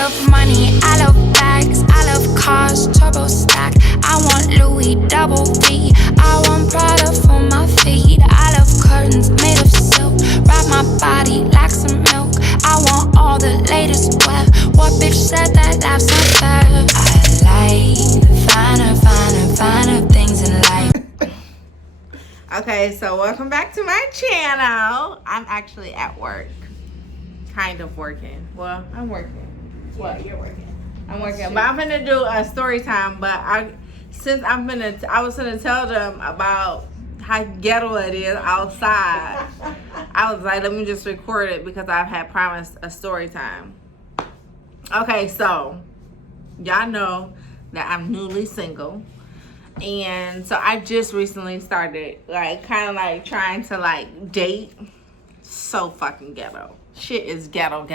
love money, I love bags, I love cars, turbo stack. I want Louis double V, I want Prada for my feet. I love curtains made of silk, wrap my body like some milk. I want all the latest wear. What bitch said that life's not fair? I like the finer things in life. Okay, so welcome back to my channel. I'm actually at work. Kind of working. Well, I'm working. What? You're working. I'm working. But I'm gonna do a story time. But I was gonna tell them about how ghetto it is outside. I was like, let me just record it because I had promised a story time. Okay, so y'all know that I'm newly single. And so I just recently started kind of trying to date. So fucking ghetto. Shit is ghetto.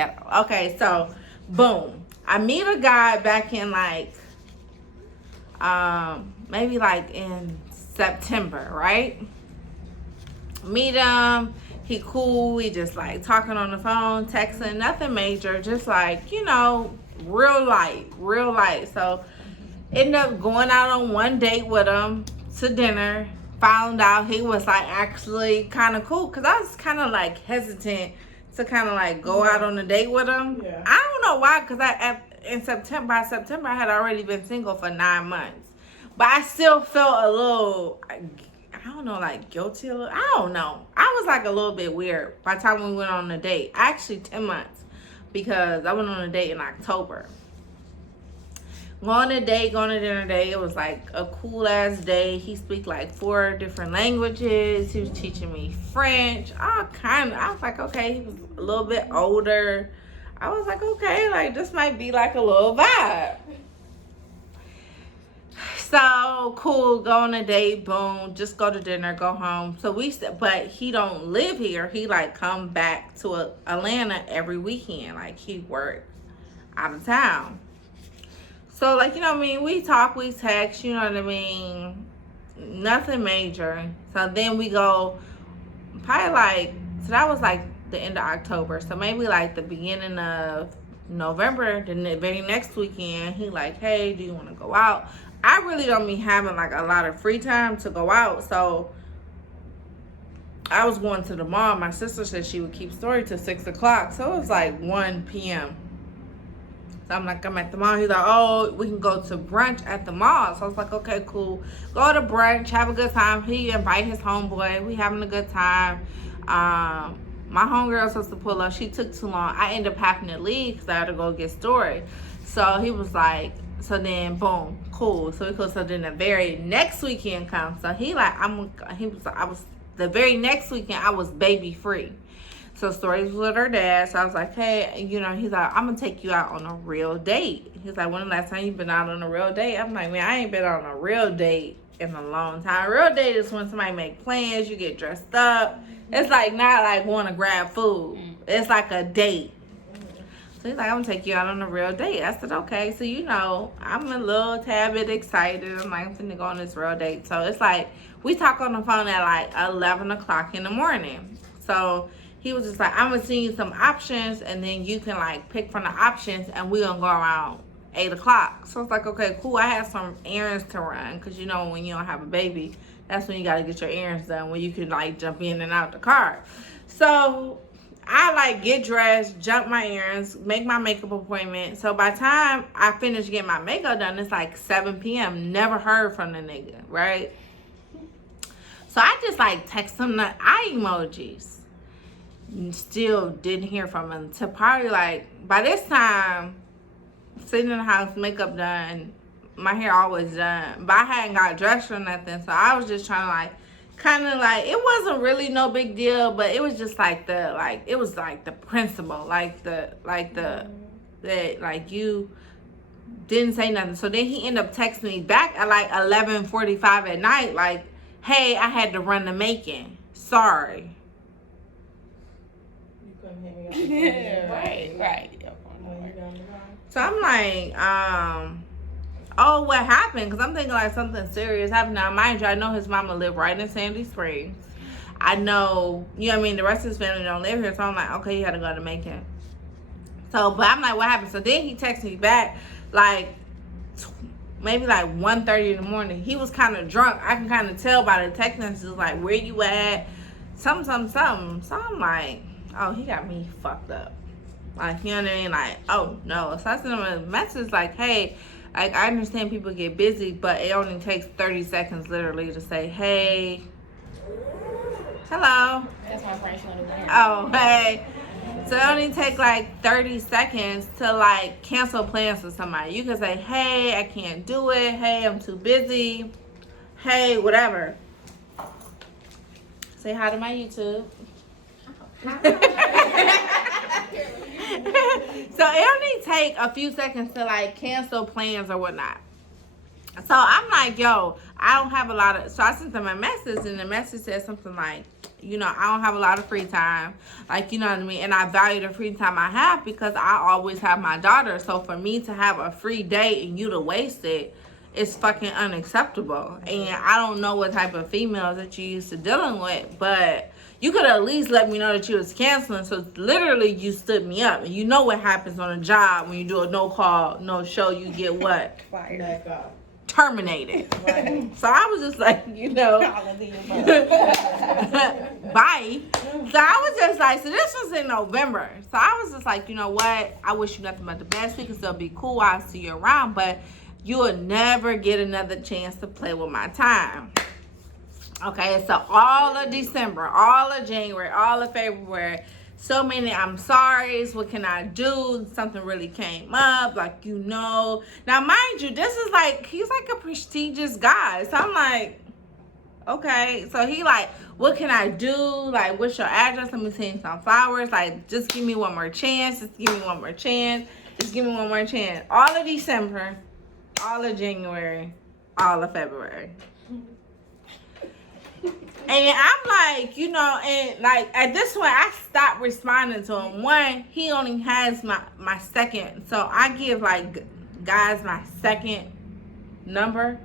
Okay, so boom. I meet a guy back in maybe in September, right? Meet him. He cool. We just talking on the phone, texting, nothing major, just real light. So ended up going out on one date with him to dinner. Found out he was actually kind of cool, because I was kind of hesitant to kind of go out on a date with him. Yeah. I don't know why, because by September I had already been single for 9 months, but I still felt a little, I don't know, guilty a little. I don't know. I was a little bit weird by the time we went on a date. Actually 10 months, because I went on a date in October. Going to dinner date. It was a cool ass day. He speak 4 different languages. He was teaching me French. I was okay. He was a little bit older. I was okay, this might be a little vibe. So cool. Go on a date. Boom. Just go to dinner. Go home. So but he don't live here. He come back to Atlanta every weekend. He work out of town. So, you know what I mean? We talk, we text, you know what I mean? Nothing major. So then we go, probably so that was the end of October. So maybe the beginning of November, the very next weekend, he hey, do you want to go out? I really don't be having a lot of free time to go out. So I was going to the mall. My sister said she would keep story till 6 o'clock. So it was 1 p.m. So I'm at the mall. He's oh, we can go to brunch at the mall. So I was okay, cool. Go to brunch, have a good time. He invite his homeboy. We having a good time. My homegirl was supposed to pull up. She took too long. I ended up having to leave because I had to go get story. So he was so then boom, cool. So we cool. So then the very next weekend comes. So the very next weekend I was baby free. So stories with her dad. So I was hey, he's I'm gonna take you out on a real date. He's when the last time you've been out on a real date? I'm man, I ain't been on a real date in a long time. A real date is when somebody make plans, you get dressed up. It's not want to grab food. It's a date. So he's I'm gonna take you out on a real date. I said, okay. So I'm a little tad bit excited. I'm I'm finna go on this real date. So it's we talk on the phone at 11 o'clock in the morning. So he was just I'm gonna send you some options, and then you can pick from the options, and we're gonna go around 8 o'clock. So it's okay, cool. I have some errands to run, because when you don't have a baby, that's when you gotta get your errands done, when you can jump in and out the car. So I get dressed, jump my errands, make my makeup appointment. So by the time I finish getting my makeup done, it's 7 p.m. Never heard from the nigga, right? So I just text him the eye emojis. Still didn't hear from him till probably by this time, sitting in the house, makeup done, my hair always done, but I hadn't got dressed or nothing. So I was just trying to it wasn't really no big deal, but it was just it was the principle, you didn't say nothing. So then he ended up texting me back at 11:45 at night, hey, I had to run to Macon, sorry. Yeah, right. So I'm oh, what happened? Because I'm thinking something serious happened. Now, mind you, I know his mama lived right in Sandy Springs. I know, the rest of his family don't live here. So I'm okay, you had to go to Macon. So, but I'm like, what happened? So then he texted me back, like, maybe like 1:30 in the morning. He was kind of drunk. I can kind of tell by the text messages, like, where you at? Something. So I'm like, oh, he got me fucked up. Like, you know what I mean? Like, oh, no. So I sent him a message like, hey, like, I understand people get busy, but it only takes 30 seconds literally to say, hey, hello. That's my friend. She wanted to wear. Oh, hey. So it only take like 30 seconds to like cancel plans with somebody. You can say, hey, I can't do it. Hey, I'm too busy. Hey, whatever. Say hi to my YouTube. So it only take a few seconds to like cancel plans or whatnot. So I'm like, yo, I don't have a lot of, so I sent them a message, and the message said something like, you know, I don't have a lot of free time. Like, you know what I mean? And I value the free time I have because I always have my daughter. So for me to have a free day and you to waste it, it's fucking unacceptable. And I don't know what type of females that you used to dealing with, but you could at least let me know that you was canceling. So literally you stood me up. And you know what happens on a job when you do a no call, no show, you get what? Fired. Terminated. Right. So I was just like, you know, bye. So I was just like, so this was in November. So I was just like, you know what? I wish you nothing but the best. We can still be cool. I'll see you around, but you will never get another chance to play with my time. Okay, so all of December, all of January, all of February, so many I'm sorry's. What can I do? Something really came up, like, you know. Now, mind you, this is like, he's like a prestigious guy. So I'm like, okay. So he like, what can I do? Like, what's your address? Let me send you some flowers. Like, just give me one more chance. Just give me one more chance. Just give me one more chance. All of December, all of January, all of February. And I'm like, you know, and like at this point, I stopped responding to him. One, he only has my second. So I give like guys my second number,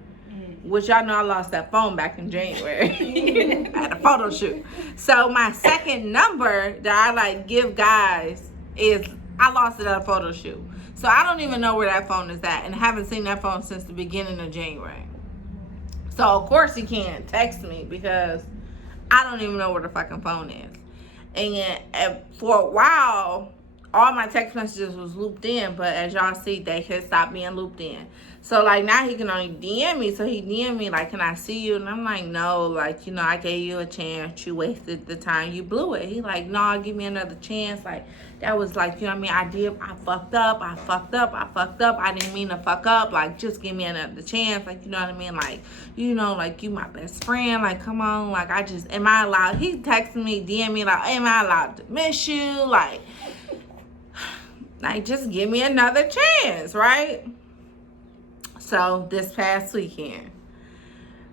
which y'all know I lost that phone back in January at a photo shoot. So my second number that I like give guys is, I lost it at a photo shoot. So I don't even know where that phone is at, and I haven't seen that phone since the beginning of January. So, of course, he can't text me because I don't even know where the fucking phone is. And for a while, all my text messages was looped in, but as y'all see, they had stopped being looped in. So, like, now he can only DM me. So, he DM me, like, can I see you? And I'm like, no, like, you know, I gave you a chance. You wasted the time. You blew it. He like, no, give me another chance. Like, that was like, you know what I mean? I fucked up. I didn't mean to fuck up. Like, just give me another chance. Like, you know what I mean? Like, you know, like, you my best friend. Like, come on. Like, am I allowed? He texted me, DM me, like, am I allowed to miss you? Like, just give me another chance, right? So, this past weekend,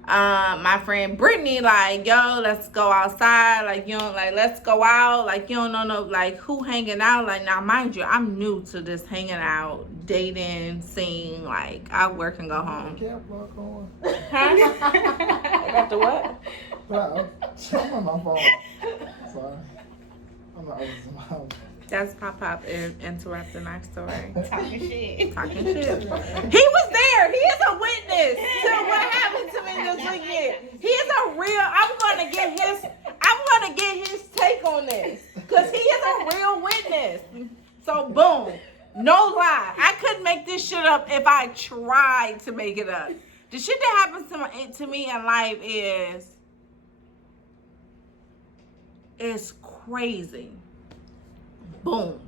my friend Brittany, like, yo, let's go outside. Like, you know, like, let's go out. Like, you don't know, like, who hanging out. Like, now, mind you, I'm new to this hanging out, dating, seeing. Like, I work and go home. Huh? I got the what? I'm on my phone. Sorry. I'm not. That's Pop interrupting our story. Talking shit. He was there. He is a witness to what happened to me this weekend. He is a real. I'm gonna get his take on this because he is a real witness. So boom, no lie. I couldn't make this shit up if I tried to make it up. The shit that happens to me in life is crazy. Boom.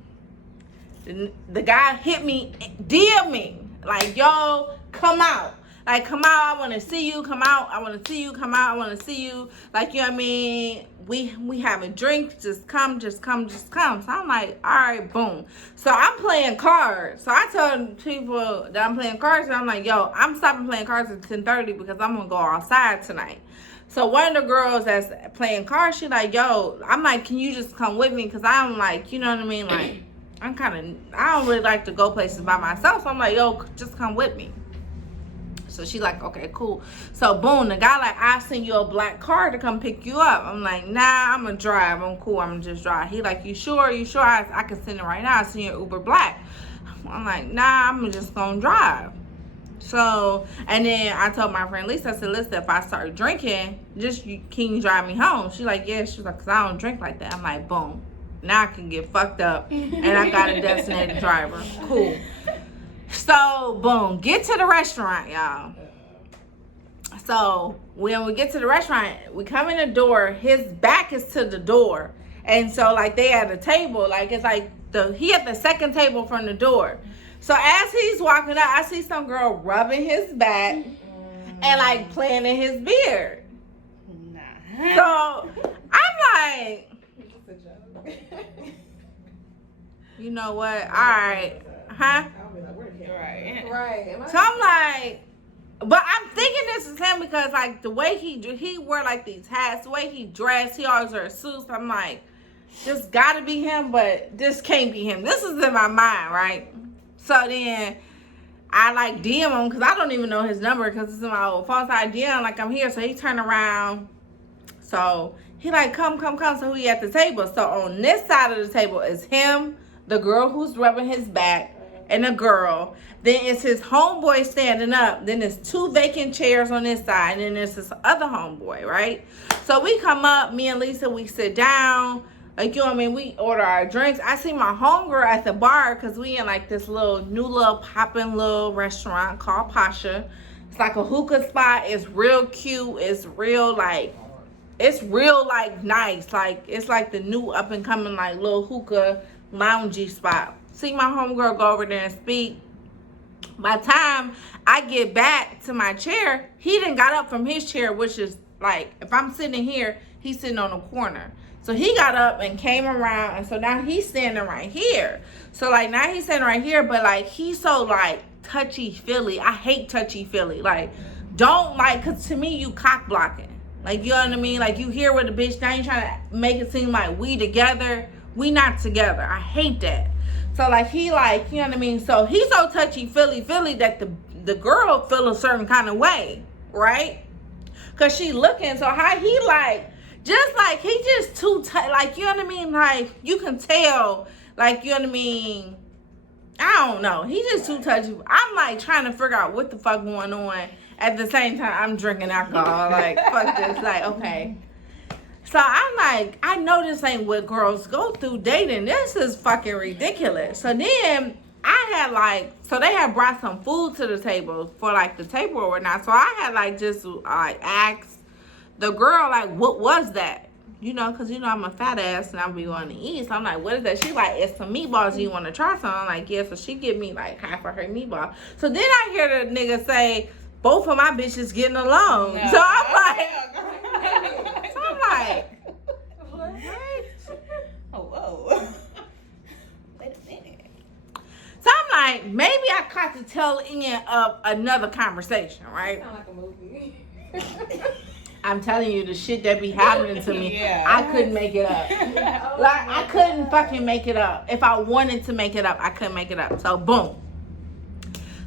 The guy hit me, DM me, like, yo, come out. Like, come out, I want to see you, come out, I want to see you, come out, I want to see you. Like, you know what I mean? We have a drink, just come. So I'm like, all right, boom. So I'm playing cards. So I told people that I'm playing cards, and I'm like, yo, I'm stopping playing cards at 10:30 because I'm going to go outside tonight. So one of the girls that's playing cards, she like, yo, I'm like, can you just come with me? Because I'm like, you know what I mean? Like, I don't really like to go places by myself. So I'm like, yo, just come with me. So So she like, okay, cool. So boom, the guy like, I'll send you a black car to come pick you up. I'm like, nah, I'm gonna drive. I'm cool. I'm gonna just drive. He like, you sure? You sure? I can send it right now. I send you Uber Black. I'm like, nah, I'm just gonna drive. So, and then I told my friend Lisa, I said, listen, if I start drinking, can you drive me home? She's like, yeah. She's like, cause I don't drink like that. I'm like, boom. Now I can get fucked up and I got a designated driver. Cool. So, boom, get to the restaurant, y'all. So, when we get to the restaurant, we come in the door, his back is to the door. And so, like, they at a table, like, it's like, he at the second table from the door. So, as he's walking up, I see some girl rubbing his back and, like, playing in his beard. Nah. So, I'm like, you know what? All right. Huh? Right. So I'm like, but I'm thinking this is him because like the way he wear like these hats, the way he dressed, he always wears suits. I'm like, this gotta be him, but this can't be him. This is in my mind, right? So then I like DM him because I don't even know his number because it's in my old phone. So I DM him like I'm here. So he turned around. So he like, come. So he at the table. So on this side of the table is him, the girl who's rubbing his back, and a girl. Then it's his homeboy standing up. Then there's 2 vacant chairs on this side. And then there's this other homeboy, right? So we come up, me and Lisa, we sit down. Like, you know what I mean? We order our drinks. I see my homegirl at the bar because we in like this new little popping little restaurant called Pasha. It's like a hookah spot. It's real cute. It's real like nice. Like, it's like the new up and coming like little hookah loungy spot. See my homegirl go over there and speak. By the time I get back to my chair, he done got up from his chair, which is like, if I'm sitting here, he's sitting on the corner. So he got up and came around, and so now he's standing right here. So like now he's standing right here, but like he's so like touchy-feely. I hate touchy-feely. Like, don't like, cause to me you cock blocking. Like, you know what I mean? Like, you here with a bitch, now you trying to make it seem like we together. We not together. I hate that. So like he like, you know what I mean? So he's so touchy-feely that the girl feel a certain kind of way, right? Cause she looking, so how he like, just like he just too like, you know what I mean? Like, you can tell, like, you know what I mean? I don't know. He just too touchy. I'm like trying to figure out what the fuck going on. At the same time, I'm drinking alcohol. Like, fuck this. Like, okay. So I'm like, I know this ain't what girls go through dating. This is fucking ridiculous. So then I had like, so they had brought some food to the table for like the table or whatnot. So I had like just like asked the girl like, what was that? You know, because you know I'm a fat ass and I'll be wanting to eat. So I'm like, what is that? She like, it's some meatballs. You want to try some? I'm like, yeah. So she give me like half of her meatball. So then I hear the nigga say, both of my bitches getting along. No. So I'm like, what? Oh, whoa. Wait a minute. So I'm like, maybe I caught the tail end of another conversation, right? Sound like a movie. I'm telling you, the shit that be happening to me, Yeah. I couldn't make it up. Like, I couldn't fucking make it up. If I wanted to make it up, I couldn't make it up. So, boom.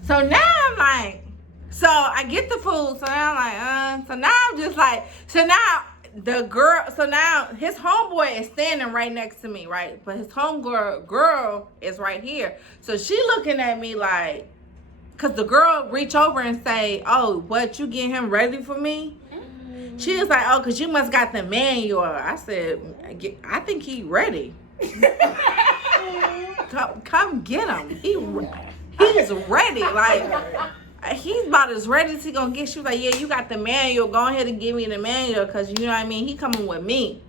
So now I'm like, so I get the food. So now I'm like, so now I'm just like, so now the girl, so now his homeboy is standing right next to me, right? But his girl is right here. So she looking at me like, cause the girl reach over and say, oh, what, you get him ready for me? She was like, oh, cause you must got the manual. I said, I think he ready. Come get him. He's ready. Like, he's about as ready as he gonna get. She was like, yeah, you got the manual. Go ahead and give me the manual, cause you know what I mean. He coming with me.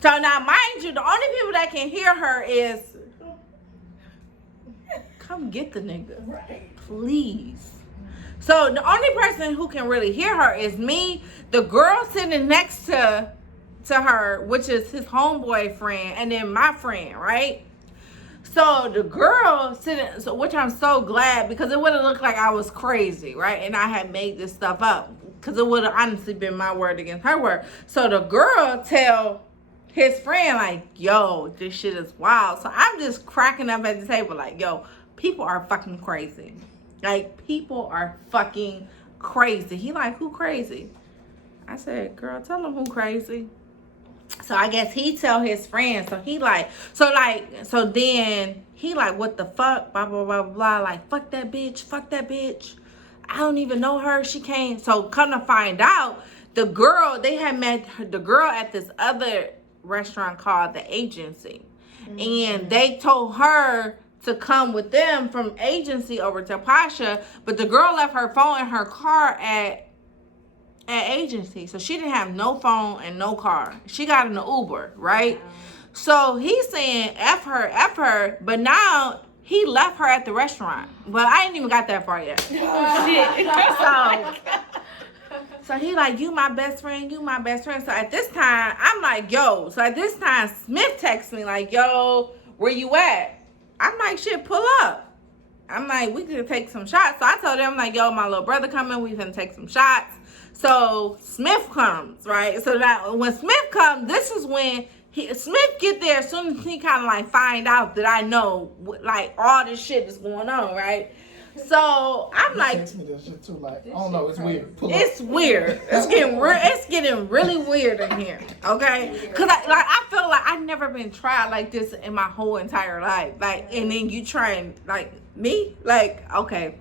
So now, mind you, the only people that can hear her is, come get the nigga, please. So the only person who can really hear her is me, the girl sitting next to her, which is his homeboy friend, and then my friend, right? So the girl sitting, so which I'm so glad, because it would have looked like I was crazy, right? And I had made this stuff up, because it would have honestly been my word against her word. So the girl tell his friend like, yo, this shit is wild. So I'm just cracking up at the table like, yo, people are fucking crazy. Like, people are fucking crazy. He like, who crazy? I said, girl, tell him who crazy. So I guess he tell his friends. So he like, so then he like, what the fuck? Blah, blah, blah, blah. Like, fuck that bitch. Fuck that bitch. I don't even know her. She came. So come to find out, the girl, they had met the girl at this other restaurant called The Agency. And they told her to come with them from Agency over to Pasha. But the girl left her phone in her car at Agency. So she didn't have no phone and no car. She got in the Uber, right? So he's saying F her. But now he left her at the restaurant. But I ain't even got that far yet. Oh, shit. So he like, you my best friend. So at this time, I'm like, yo. So at this time, Smith texts me like, yo, where you at? I'm like, shit, pull up. I'm like, we could take some shots. So I told him, like, yo, my little brother coming. We finna take some shots. So Smith comes, right? So that when Smith comes, this is when Smith get there as soon as he kind of like find out that I know like all this shit is going on, right? So I'm like, text me that shit too. Like, I don't know, it's weird. It's weird. It's getting really weird in here, okay? Cause I feel like I've never been tried like this in my whole entire life. Like, and then you trying like me, like okay,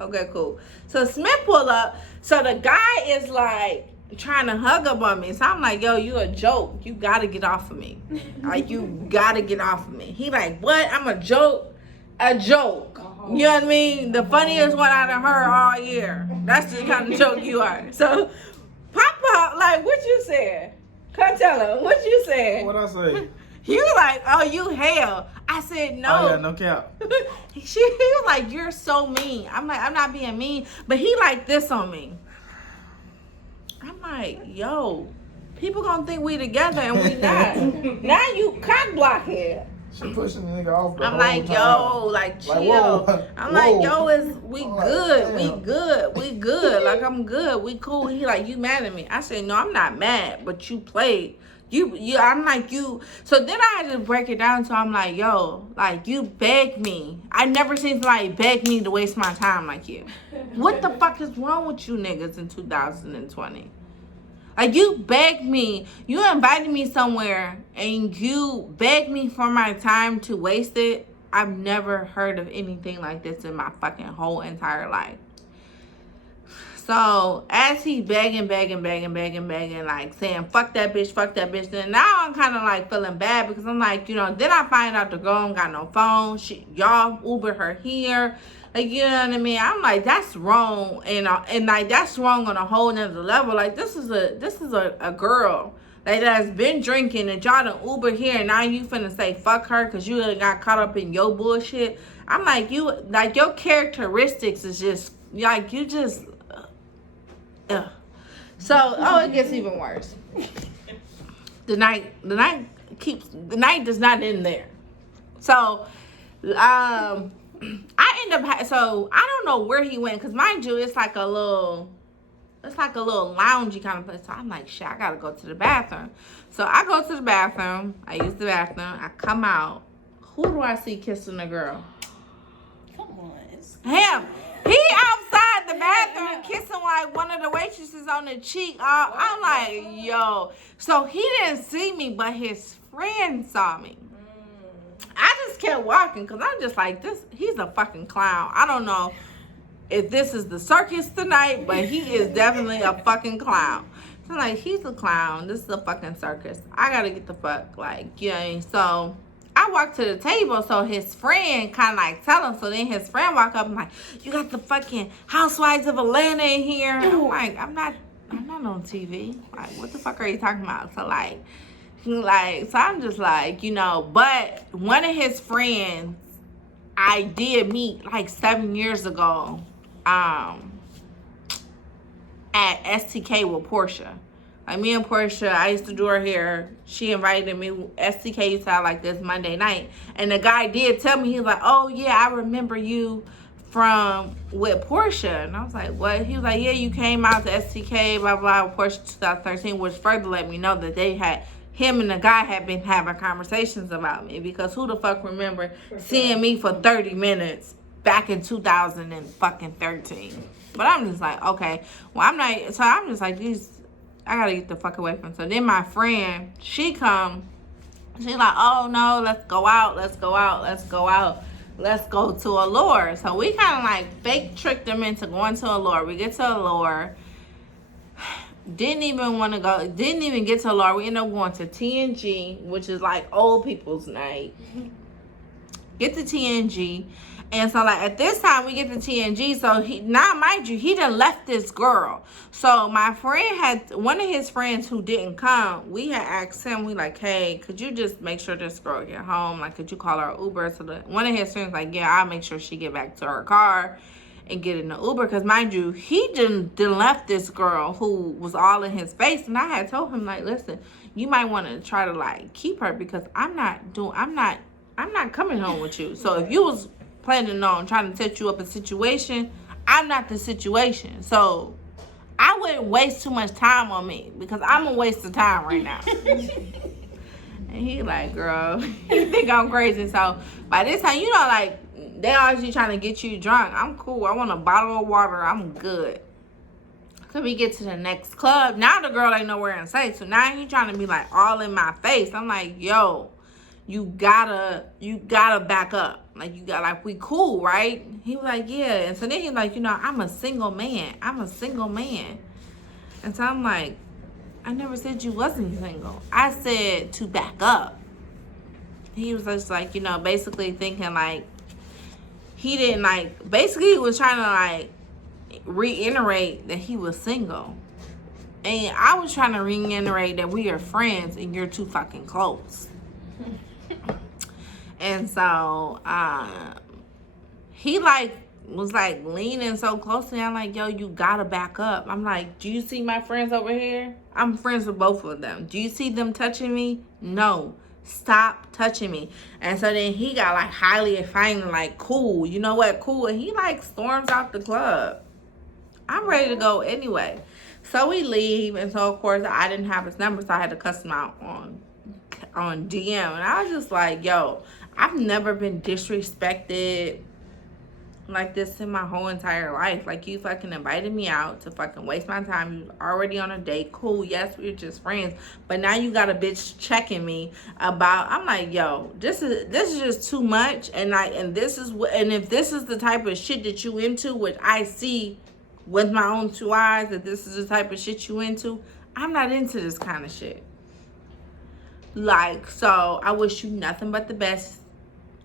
cool. So Smith pull up. So the guy is like trying to hug up on me. So I'm like, yo, you a joke. You gotta get off of me. Like, you gotta get off of me. He like, what? I'm a joke. A joke. You know what I mean? The funniest one I done heard all year. That's the kind of joke you are. So, Papa, like, what you said? Come tell him. What you said? What I say? You like, oh, you hell. I said, no. Oh, yeah, no cap. He was like, you're so mean. I'm like, I'm not being mean. But he like this on me. I'm like, yo, people gonna think we together and we not. Now you cock blockhead. She pushing the nigga off the I'm whole like, time. yo, like, chill. Whoa. I'm Whoa. like, yo, we good. Damn. We good. Like, I'm good. We cool. He like, you mad at me? I said, no, I'm not mad, but you played. You, I'm like, you. So then I had to break it down. So I'm like, yo, like, you begged me. I never seen somebody beg me to waste my time like you. What the fuck is wrong with you niggas in 2020? Like, you begged me, you invited me somewhere, and you begged me for my time to waste it. I've never heard of anything like this in my fucking whole entire life. So, as he begging, like, saying, fuck that bitch, then now I'm kind of, like, feeling bad, because I'm like, you know, then I find out the girl ain't got no phone, y'all Ubered her here. Like, you know what I mean? I'm like, that's wrong, and like, that's wrong on a whole nother level. Like, this is a girl like that's been drinking, and y'all done Uber here, and now you finna say fuck her because you got caught up in your bullshit. I'm like, you, like, your characteristics is just like, you just So it gets even worse. The night does not end there. So I end up so I don't know where he went, because mind you, it's like a little loungy kind of place. So I'm like, shit, I gotta go to the bathroom. So I go to the bathroom. I use the bathroom. I come out. Who do I see kissing the girl? Come on. Him. He outside the bathroom kissing like one of the waitresses on the cheek. I'm like, yo. So he didn't see me, but his friend saw me. I just kept walking because I'm just like, he's a fucking clown. I don't know if this is the circus tonight, but he is definitely a fucking clown. So I'm like, he's a clown. This is a fucking circus. I gotta get the fuck, like, you know what I mean? So I walked to the table, so his friend kind of like tell him. So then his friend walk up and like, you got the fucking Housewives of Atlanta in here. I'm like, I'm not on TV. Like, what the fuck are you talking about? So like, so I'm just like, you know, but one of his friends I did meet like 7 years ago at STK with Portia. Like, me and Portia, I used to do her hair. She invited me. STK used to have like this Monday night. And the guy did tell me, he was like, oh yeah, I remember you from with Portia. And I was like, what? He was like, yeah, you came out to STK, blah, blah, with Portia 2013, which further let me know that him and the guy had been having conversations about me, because who the fuck remember seeing me for 30 minutes back in 2013. But I'm just like, okay. Well, I'm not. So I'm just like, these. I gotta get the fuck away from. So then my friend, she come. She like, oh no, let's go out. Let's go out. Let's go out. Let's go to Allure. So we kind of like fake tricked them into going to Allure. We get to Allure. Didn't even want to go. Didn't even get to Allure. We ended up going to TNG, which is like old people's night. Get to TNG. And so, like, at this time, we get to TNG. So, now, mind you, he done left this girl. So, my friend had, one of his friends who didn't come, we had asked him, we like, hey, could you just make sure this girl get home? Like, could you call her Uber? So, one of his friends like, yeah, I'll make sure she get back to her car and get in the Uber. Because, mind you, he done left this girl who was all in his face. And I had told him, like, listen, you might want to try to, like, keep her because I'm not coming home with you. So, if you was planning on trying to set you up a situation, I'm not the situation. So I wouldn't waste too much time on me because I'm a waste of time right now. And he like, girl, you think I'm crazy. So by this time, you know, like, they always trying to get you drunk. I'm cool. I want a bottle of water. I'm good. So we get to the next club. Now the girl ain't nowhere in sight. So now he trying to be like all in my face. I'm like, yo, you gotta back up. Like, you got, like, we cool, right? He was like, yeah. And so then he's like, you know, I'm a single man. And so I'm like, I never said you wasn't single. I said to back up. He was just like, you know, basically thinking like, he didn't like, basically he was trying to like reiterate that he was single. And I was trying to reiterate that we are friends and you're too fucking close. And so he like was like leaning so close to me. I'm like, yo, you gotta back up. I'm like, do you see my friends over here? I'm friends with both of them. Do you see them touching me? No. Stop touching me. And so then he got like highly defiant, like, cool. You know what? Cool. And he like storms out the club. I'm ready to go anyway. So we leave. And so of course I didn't have his number, so I had to cuss him out on DM. And I was just like, yo, I've never been disrespected like this in my whole entire life. Like, you fucking invited me out to fucking waste my time. You was already on a date. Cool, yes, we're just friends. But now you got a bitch checking me about, I'm like, yo, this is just too much. And this is what, and if this is the type of shit that you into, which I see with my own two eyes, that this is the type of shit you into, I'm not into this kind of shit. Like, so I wish you nothing but the best.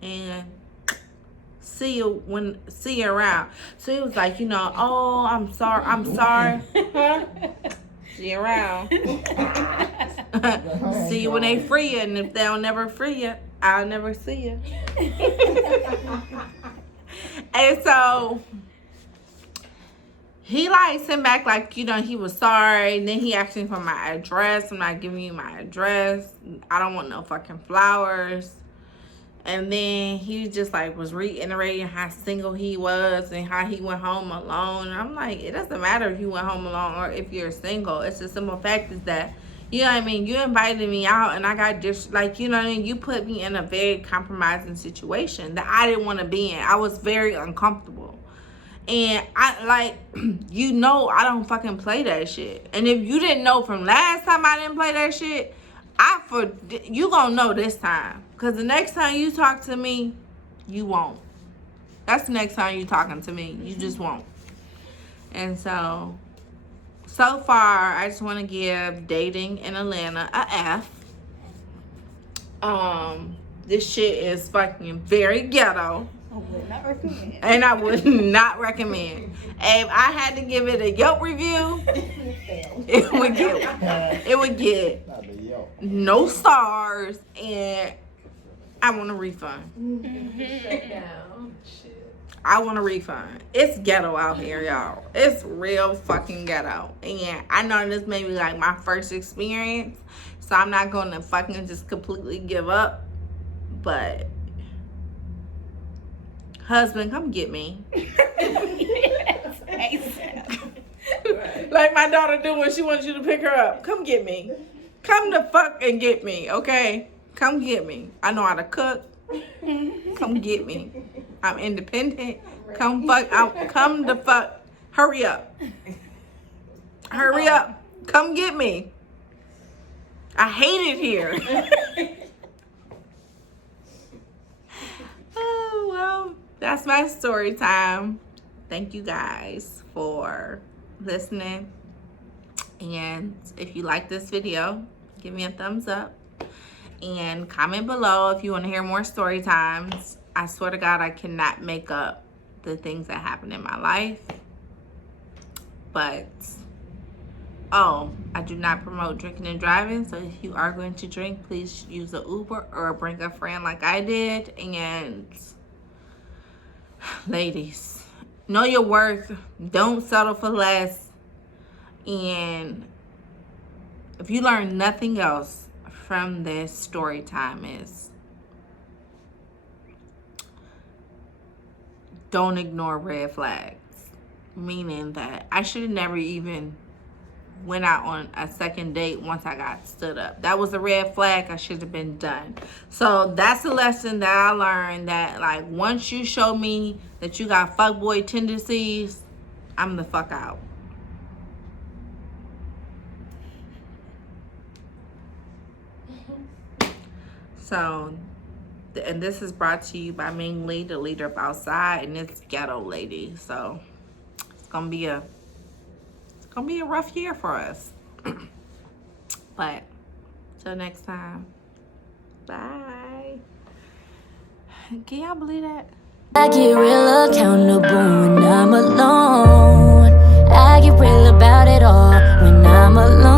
And see you around. So he was like, you know, oh, I'm sorry. See you around. See you when they free you, and if they'll never free you, I'll never see you. And so he like sent back like, you know, he was sorry. And then he asked me for my address. I'm not giving you my address. I don't want no fucking flowers. And then he just like was reiterating how single he was and how he went home alone. And I'm like, it doesn't matter if you went home alone or if you're single. It's the simple fact is that, you know what I mean, you invited me out and I got like, you know what I mean, you put me in a very compromising situation that I didn't want to be in. I was very uncomfortable. And I like, you know, I don't fucking play that shit. And if you didn't know from last time I didn't play that shit, you gonna know this time. Because the next time you talk to me, you won't. That's the next time you talking to me. You just won't. And so far, I just want to give dating in Atlanta a F. This shit is fucking very ghetto. I would not recommend. And I would not recommend. If I had to give it a Yelp review, it would get no stars, and I want a refund. I want a refund. It's ghetto out here, y'all. It's real fucking ghetto. And I know this may be like my first experience, so I'm not going to fucking just completely give up. But husband, come get me. Yes, Like my daughter do when she wants you to pick her up. Come get me. Come the fuck and get me, okay? Come get me. I know how to cook. Come get me. I'm independent. Come the fuck. Hurry up. Hurry up. Come get me. I hate it here. Oh, well, that's my story time. Thank you guys for listening. And if you like this video, give me a thumbs up. And comment below if you want to hear more story times. I swear to God, I cannot make up the things that happen in my life. But, oh, I do not promote drinking and driving. So if you are going to drink, please use an Uber or bring a friend like I did. And ladies, know your worth. Don't settle for less. And if you learn nothing else from this story time, is don't ignore red flags. Meaning that I should have never even went out on a second date once I got stood up. That was a red flag. I should have been done. So that's a lesson that I learned, that like once you show me that you got fuckboy tendencies, I'm the fuck out. So, and this is brought to you by Ming, the leader of Outside, and it's Ghetto Lady. So it's gonna be a rough year for us. But till next time, bye. Can y'all believe that? I get real accountable when I'm alone. I get real about it all when I'm alone.